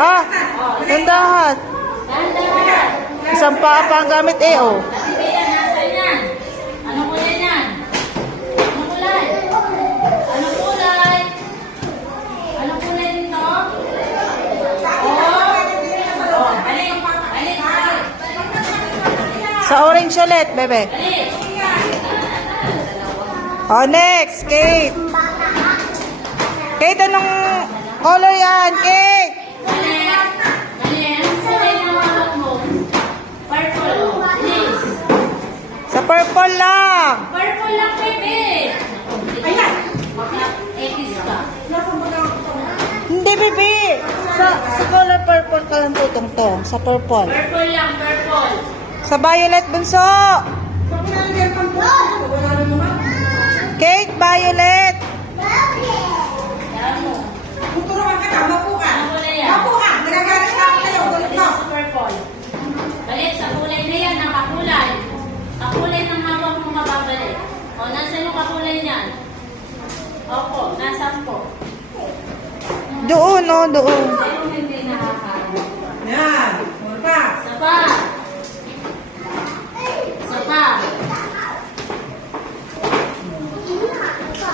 Ah, tandahan. Dahan-dahan. Isang paa pa ang gamit eh, oh. Ate Bea, nasaan yan? Anong kulay yan? Anong kulay? Anong kulay? Anong kulay dito? Oh, balik. Balik. Sa orange ulit, bebe. Balik. Oh, next, Kate. Kate, anong color yan, Kate? Balik. Balik. Anong kulay ng hawak mo? Purple. Please. Sa purple lang. Purple lang, bebe. Ayan. Ekis ka. Hindi, bebe. Sa color purple ka lang tutong-tong. Sa purple. Purple lang, purple. Sa violet, bunso. Kate, violet. Yan mo. Anong kulay yan? Balik sa purple. Balik sa kulay na yan, nakakulay. Kakulay ng hawak mo mababalik. O, nasa yung kakulay niyan? Opo, nasa po. Doon, oh, doon. Ayun, hindi nakakaano. Yan. Pa. Isa pa. Isa pa.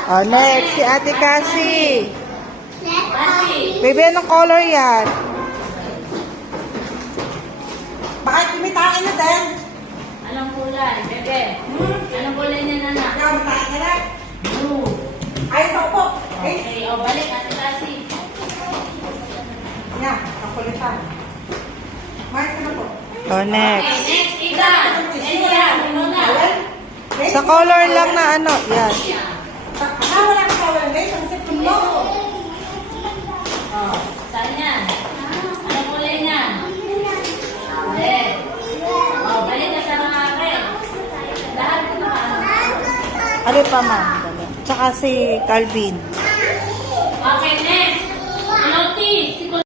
Oh, next, si Ate Cassie. Kasi, Baby, anong color yan? Bakit kumitain na din? anong kulay? Bebe. Anong kulay niya, nanak? Ikaw, kumitain ka na. Blue. Ay, ito po. Eh, Okay, o balik, Ate Cassie. yan. Kakulitan. Mahit ka na po. Oh, Okay, next. next, Ika. Elia, muna. Sa color lang na ano, yan. Wala ka pa wala guys. Ang sipin mo. Oh, saan yan? Anong kulay niyan? Red. Oh, balik ka sa mga red. Lahat ko na Ano pa, ma'am? Tsaka si Calvin. Okay, next.